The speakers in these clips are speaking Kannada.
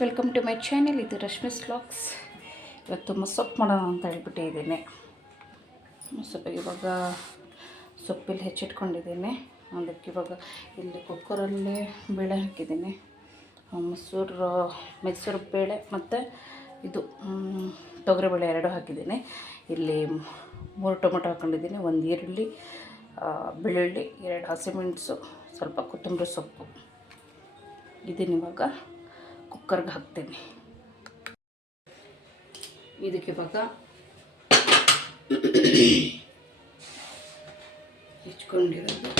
Welcome to my channel. ಇದು ರಶ್ಮಿಸ್ ವ್ಲಾಗ್ಸ್. ಇವತ್ತು ಮೊಸಪ್ಪು ಮಾಡೋಣ ಅಂತ ಹೇಳ್ಬಿಟ್ಟಿದ್ದೀನಿ. ಮೊಸಪ್ಪಿಗೆ ಇವಾಗ ಸೊಪ್ಪಿಲ್ಲಿ ಹೆಚ್ಚಿಟ್ಕೊಂಡಿದ್ದೀನಿ. ಅದಕ್ಕೆ ಇವಾಗ ಇಲ್ಲಿ ಕುಕ್ಕರಲ್ಲಿ ಬೇಳೆ ಹಾಕಿದ್ದೀನಿ. ಮೈಸೂರು ಬೇಳೆ ಮತ್ತು ಇದು ತೊಗರಿಬೇಳೆ ಎರಡು ಹಾಕಿದ್ದೀನಿ. ಇಲ್ಲಿ 3 ಟೊಮೊಟೊ ಹಾಕ್ಕೊಂಡಿದ್ದೀನಿ, 1 ಈರುಳ್ಳಿ, ಬೆಳ್ಳುಳ್ಳಿ, 2 ಹಸಿಮೆಣಸು, ಸ್ವಲ್ಪ ಕೊತ್ತಂಬರಿ ಸೊಪ್ಪು. ಇದನ್ನು ಇವಾಗ ಕುಕ್ಕರ್ಗೆ ಹಾಕ್ತೀನಿ. ಇದಕ್ಕೆ ಇವಾಗ ಹೆಚ್ಕೊಂಡಿರೋದು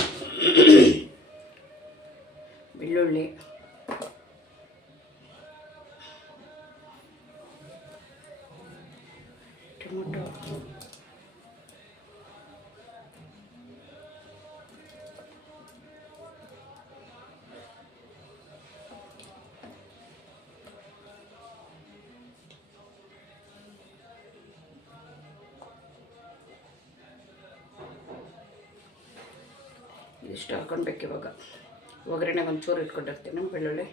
ಬೆಳ್ಳುಳ್ಳಿ, ಟೊಮೊಟೊ, ಇದಿಷ್ಟು ಹಾಕ್ಕೊಳ್ಬೇಕು. ಇವಾಗ ಒಗ್ಗರಣೆಗೆ ಒಂಚೂರು ಇಟ್ಕೊಂಡಿರ್ತೀನಿ ಬೆಳ್ಳುಳ್ಳಿ.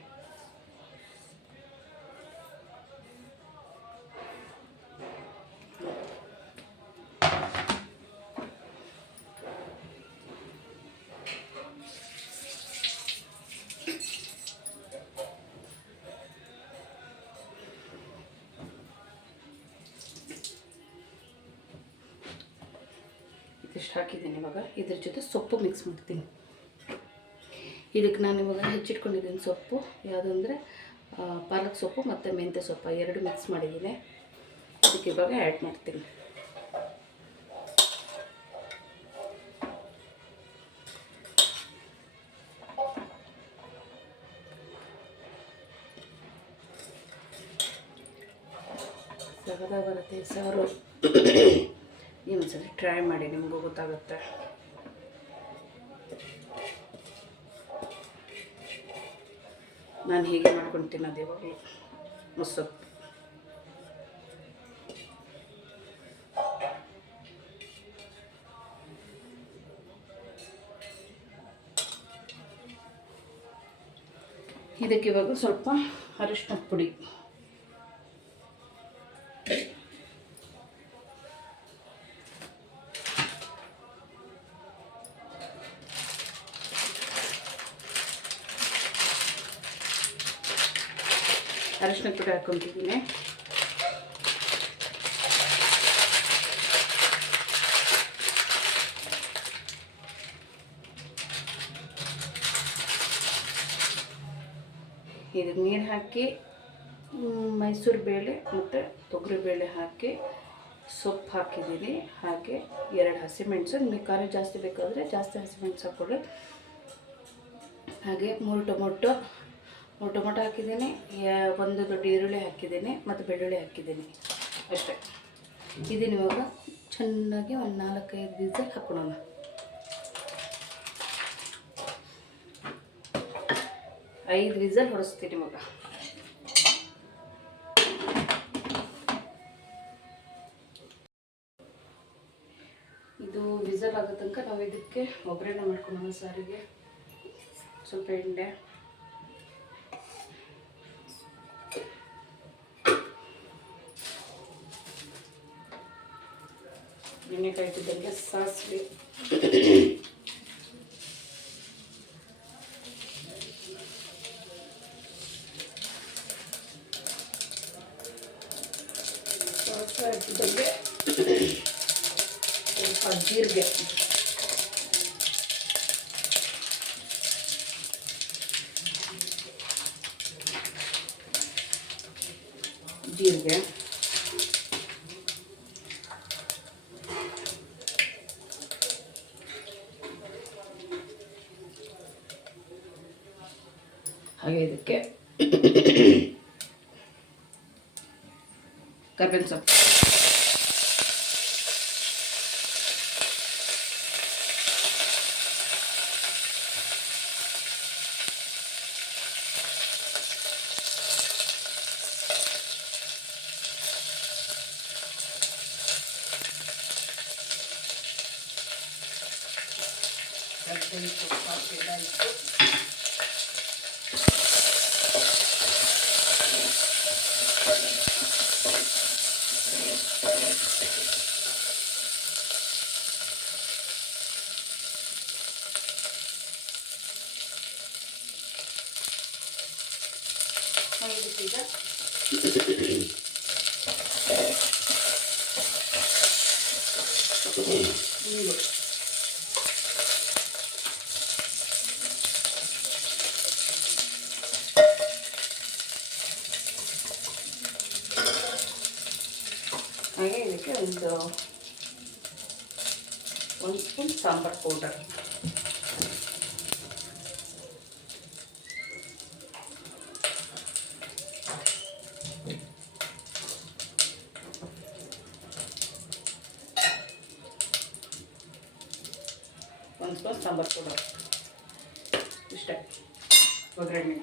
ಇದಿಷ್ಟು ಹಾಕಿದ್ದೀನಿ. ಇವಾಗ ಇದ್ರ ಜೊತೆ ಸೊಪ್ಪು ಮಿಕ್ಸ್ ಮಾಡ್ತೀನಿ. ಇದಕ್ಕೆ ನಾನು ಇವಾಗ ಹೆಚ್ಚಿಟ್ಕೊಂಡಿದ್ದೀನಿ ಸೊಪ್ಪು. ಯಾವುದಂದರೆ ಪಾಲಕ್ ಸೊಪ್ಪು ಮತ್ತು ಮೆಂತ್ಯ ಸೊಪ್ಪು ಎರಡು ಮಿಕ್ಸ್ ಮಾಡಿದ್ದೀನಿ. ಅದಕ್ಕೆ ಇವಾಗ ಆ್ಯಡ್ ಮಾಡ್ತೀನಿ. ಸಗದ ಬರುತ್ತೆ ಸಾರು. ನೀವು ಒಂದ್ಸರಿ ಟ್ರೈ ಮಾಡಿ, ನಿಮಗೂ ಗೊತ್ತಾಗುತ್ತೆ. ನಾನು ಹೀಗೆ ಮಾಡ್ಕೊಂಡು ತಿನ್ನೋದು ಇವಾಗಲೂ ಮೊಸಪ್ಪು. ಇದಕ್ಕೆ ಇವಾಗ ಸ್ವಲ್ಪ ಅರಿಶಿನ ಪುಡಿ, ಅರಿಶಿನ ಪುಡಿ ಹಾಕ್ಕೊತಿದ್ದೀನಿ. ಇದಕ್ಕೆ ನೀರು ಹಾಕಿ ಮೈಸೂರು ಬೇಳೆ ಮತ್ತು ತೊಗರಿಬೇಳೆ ಹಾಕಿ ಸೊಪ್ಪು ಹಾಕಿದ್ದೀನಿ. ಹಾಗೆ 2 ಹಸಿಮೆಣಸು, ನಿಮಗೆ ಖಾರ ಜಾಸ್ತಿ ಬೇಕಾದರೆ ಜಾಸ್ತಿ ಹಸಿಮೆಣಸು ಹಾಕ್ಕೊಳ್ಳಿ. ಹಾಗೆ 3 ಟೊಮೊಟೊ ಹಾಕಿದ್ದೀನಿ, 1 ದೊಡ್ಡ ಈರುಳ್ಳಿ ಹಾಕಿದ್ದೀನಿ ಮತ್ತು ಬೆಳ್ಳುಳ್ಳಿ ಹಾಕಿದ್ದೀನಿ ಅಷ್ಟೇ. ಇದನ್ನು ಇವಾಗ ಚೆನ್ನಾಗಿ ಒಂದು 4-5 ವಿಸಿಲ್ ಹಾಕ್ಕೊಳ್ಳೋಣ. ಐದು ವಿಸಿಲ್ ಹೊಡಿಸ್ತೀನಿ ಇವಾಗ. ಇದು ವಿಸಿಲ್ ಆಗೋ ತನಕ ನಾವು ಇದಕ್ಕೆ ಒಗ್ಗರಣೆ ಮಾಡ್ಕೊಳ್ಳೋಣ. ಸಾರಿಗೆ ಸ್ವಲ್ಪ ಎಣ್ಣೆ, ಎಣ್ಣೆ ಕಾಯ್ತಿದ್ದಂಗೆ ಸಾಸಿವೆ, ಹಾಕಿದಂಗೆ ಸ್ವಲ್ಪ ಜೀರಿಗೆ, ಹಾಗೆ ಇದಕ್ಕೆ ಕರ್ಬೇವಿನ ಸೊಪ್ಪು, ಕರ್ಬೇವಿನ ಸೊಪ್ಪು ಹಾಕಿದಾಯಿತು. ಈಗ ನೀರು ಹಾಗೆ ಇದಕ್ಕೆ ಒಂದು ಸ್ಪೂನ್ ಸಾಂಬಾರು ಪೌಡರ್, ಒಂದು ಸ್ಪೂನ್ ಸಾಂಬಾರು ಪೌಡರ್ ಇಷ್ಟೇ. ಒಗ್ಗರಣೆ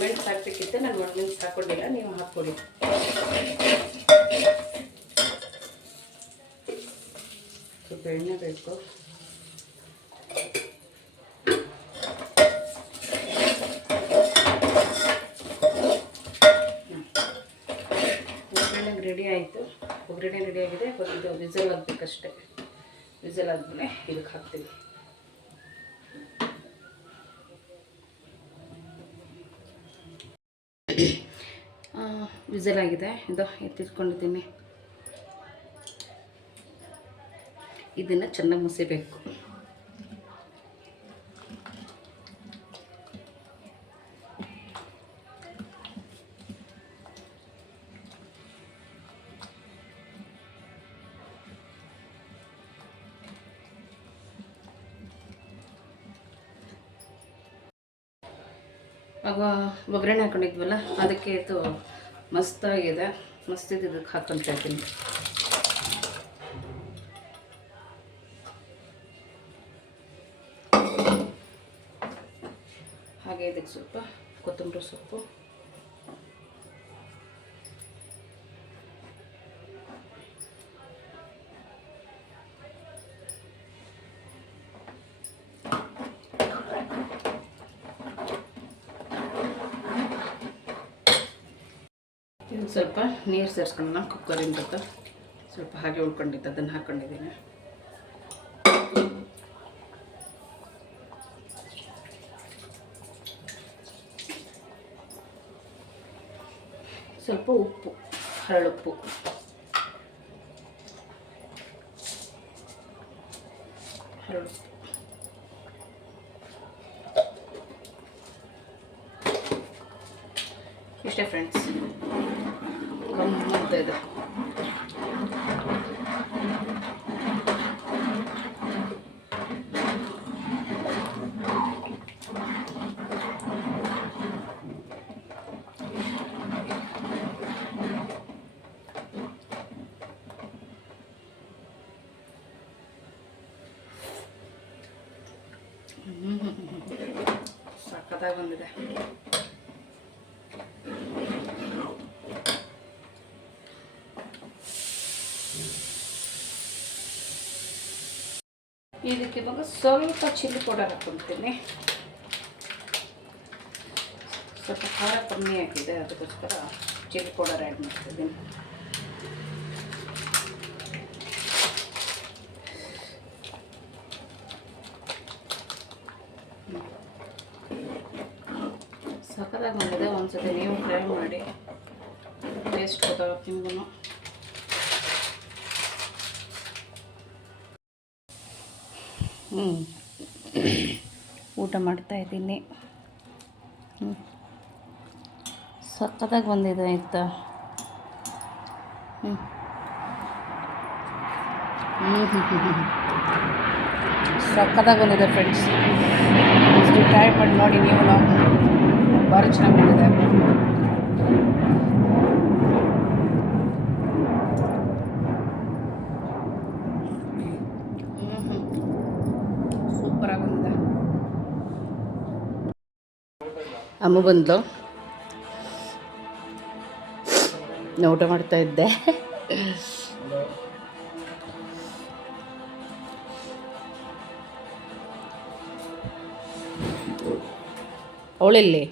ಮೆಣಸು ಹಾಕಬೇಕಿತ್ತು, ನಾನು ಒಣಮೆಣಸು ಹಾಕ್ಕೊಂಡಿಲ್ಲ, ನೀವು ಹಾಕ್ಕೊಡಿ. ಸ್ವಲ್ಪ ಎಣ್ಣೆ ಬೇಕು. ಒಗ್ಗರಣೆ ರೆಡಿ ಆಯಿತು. ಒಗ್ಗರಣೆ ರೆಡಿ ಆಗಿದೆ. ಇದು ವಿಸಲ್ ಆಗಬೇಕಷ್ಟೆ. ವಿಸಲ್ ಆದಮೇಲೆ ಇದಕ್ಕೆ ಹಾಕ್ತೀವಿ. ವಿಸಲ್ ಆಗಿದೆ. ಇದು ಎತ್ತಿಟ್ಕೊಂಡಿದ್ದೀನಿ. ಇದನ್ನು ಚೆನ್ನಾಗಿ ಮುಸಿಬೇಕು. ಆಗ ಒಗ್ಗರಣೆ ಹಾಕೊಂಡಿದ್ವಲ್ಲ, ಅದಕ್ಕೆ ಇದು ಮಸ್ತಾಗಿದೆ. ಮಸ್ತಿದ್ದು ಇದಕ್ಕೆ ಹಾಕ್ಕೊಳ್ತಾ ಇದ್ದೀನಿ. ಹಾಗೆ ಇದಕ್ಕೆ ಸ್ವಲ್ಪ ಕೊತ್ತಂಬರಿ ಸೊಪ್ಪು, ಇನ್ನು ಸ್ವಲ್ಪ ನೀರು ಸೇರಿಸ್ಕೊಳ್ಳೋಣ. ಕುಕ್ಕರಿಂದ ಸ್ವಲ್ಪ ಹಾಗೆ ಉಳ್ಕೊಂಡಿದ್ದು ಅದನ್ನು ಹಾಕ್ಕೊಂಡಿದ್ದೀನಿ. ಸ್ವಲ್ಪ ಉಪ್ಪು, ಹರಳುಪ್ಪು, ಹರಳುಪ್ಪು ಇಷ್ಟೇ ಫ್ರೆಂಡ್ಸ್. ಗಮ್ಮತ್ತ ಇದೆ. ಸಕ್ಕತ್ತಾಗಿ ಬಂದಿದೆ. ಇದಕ್ಕೆ ಇವಾಗ ಸ್ವಲ್ಪ ಚಿಲ್ಲಿ ಪೌಡರ್ ಹಾಕ್ಕೊಳ್ತೀನಿ. ಸ್ವಲ್ಪ ಖಾರ ಕಮ್ಮಿ ಆಗಿದೆ, ಅದಕ್ಕೋಸ್ಕರ ಚಿಲ್ಲಿ ಪೌಡರ್ ಆ್ಯಡ್ ಮಾಡ್ತಿದ್ದೀನಿ. ಸಕ್ಕತ್ತಾಗಿ ಬಂದಿದೆ. ಒಂದ್ಸತಿ ನೀವು ಟ್ರೈ ಮಾಡಿ, ಟೇಸ್ಟ್ ಗೊತ್ತಾಗುತ್ತೆ ನಿಮಗೂ. ಊಟ ಮಾಡ್ತಾಯಿದ್ದೀನಿ. ಸಕ್ಕತ್ತಾಗಿ ಬಂದಿದೆ ಆಯಿತಾ. ಸಕ್ಕತ್ತಾಗಿ ಬಂದಿದೆ ಫ್ರೆಂಡ್ಸ್. ಇಷ್ಟು ಟ್ರೈ ಮಾಡಿ ನೋಡಿ ನೀವು. ಭಾರಿ ಚೆನ್ನಾಗಿ ಬಂದಿದೆ. ಸೂಪರಾಗಿ ಬಂದಿದೆ. ಅಮ್ಮ ಬಂದ್ಲು, ನಾನು ಊಟ ಮಾಡ್ತಾ ಇದ್ದೆ. ಅವಳೆಲ್ಲಿ?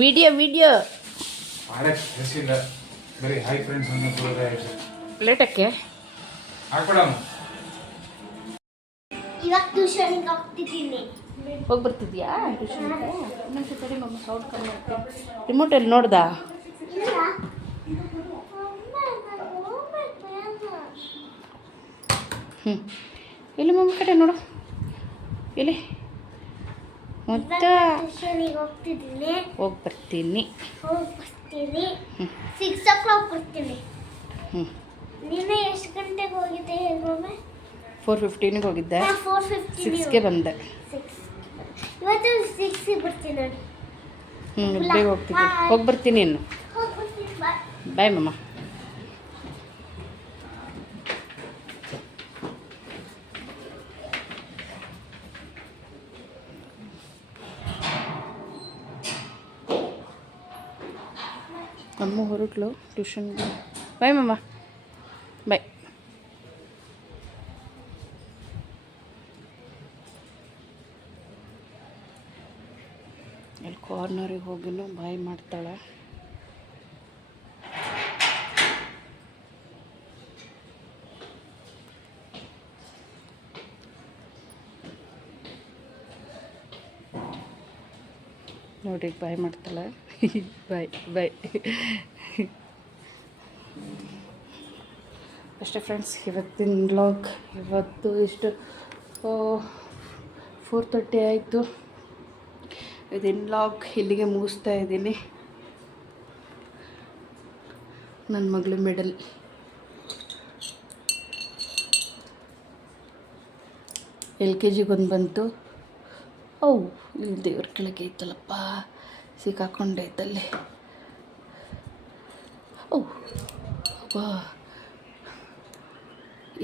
ವಿಡಿಯೋ ವಿಡಿಯೋ ಲೇಟಕ್ಕೆ ಇವಾಗ ಟ್ಯೂಷನಿಗೆ ಹೋಗ್ತಿದ್ದೀನಿ. ಹೋಗಿ ಬರ್ತಿದ್ಯಾ ಟ್ಯೂಷನ್ಗೆ? ಇನ್ನೊಂದು ಸರಿ ಮಮ್ಮ ಸೌಂಡ್ ಕಮ್ಮಿ ಆಗ್ತದೆ. ರಿಮೋಟಲ್ಲಿ ನೋಡ್ದಾ? ಇಲ್ಲ ಹ್ಞೂ ಎಲ್ಲಿ ಮಮ್ಮ ಕಡೆ ನೋಡು, ಎಲ್ಲಿ ಮತ್ತೆ ಟ್ಯೂಷನಿಗೆ ಹೋಗ್ತಿದ್ದೀನಿ. ಹೋಗಿ ಬರ್ತೀನಿ. ಹೋಗಿ ಬರ್ತೀನಿ. ಹ್ಞೂ 6 o'clock ಬರ್ತೀನಿ. ಹ್ಞೂ ನಿನ್ನೆ ಎಷ್ಟು ಗಂಟೆಗೆ ಹೋಗಿದ್ದೆ ಹೇಳೋಮ್ಮೆ? 4:15ಗೆ ಹೋಗಿದ್ದೆ, 4:15 6ಗೆ ಬಂದೆ. 6 ಇವತ್ತು 6 ಬರ್ತೀನಿ ನಾನು. ಹ್ಞೂ ಬೇಗ ಹೋಗ್ತಿದ್ದೆ. ಹೋಗಿ ಬರ್ತೀನಿ ಇನ್ನು. ಹೋಗಿ ಬರ್ತೀನಿ. ಬಾಯ್. ಬಾಯ್ ಮಮ್ಮ. ಅಮ್ಮ ಹೊರಟ್ಲು ಟ್ಯೂಷನ್ಗೆ. ಬಾಯ್ ಮಮ್ಮ. ಬಾಯ್. ಅಲ್ಲಿ ಕಾರ್ನರಿಗೆ ಹೋಗಿನೂ ಬಾಯ್ ಮಾಡ್ತಾಳೆ. ನೋಡಿ ಬಾಯ್ ಮಾಡ್ತಾಳೆ. ಬಾಯ್ ಬಾಯ್. ಅಷ್ಟೇ ಫ್ರೆಂಡ್ಸ್, ಇವತ್ತಿನ ವ್ಲಾಗ್ ಇವತ್ತು ಎಷ್ಟು 4:30 ಆಯಿತು. ಇದನ್ನ ವ್ಲಾಗ್ ಇಲ್ಲಿಗೆ ಮುಗಿಸ್ತಾ ಇದ್ದೀನಿ. ನನ್ನ ಮಗಳು ಮೆಡಲ್ LKGಗೆ ಒಂದು ಬಂತು. ಅವು ಇಲ್ಲಿ ದೇವ್ರ ಕೆಳಗೆ ಐತಲ್ಲಪ್ಪ, ಸಿಕ್ಕಾಕೊಂಡೈತಲ್ಲಿ. ವಾ,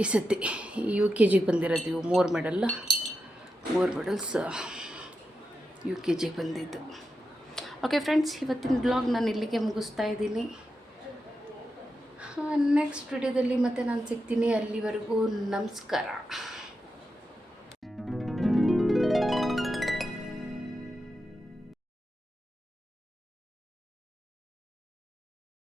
ಈ ಸತಿ UKGಗೆ ಬಂದಿರೋದು ಇವು 3 ಮೆಡಲ್ಸ್ UKGಗೆ ಬಂದಿದ್ದು. ಓಕೆ ಫ್ರೆಂಡ್ಸ್, ಇವತ್ತಿನ ಬ್ಲಾಗ್ ನಾನು ಇಲ್ಲಿಗೆ ಮುಗಿಸ್ತಾ ಇದ್ದೀನಿ. ನೆಕ್ಸ್ಟ್ ವಿಡಿಯೋದಲ್ಲಿ ಮತ್ತೆ ನಾನು ಸಿಗ್ತೀನಿ. ಅಲ್ಲಿವರೆಗೂ ನಮಸ್ಕಾರ.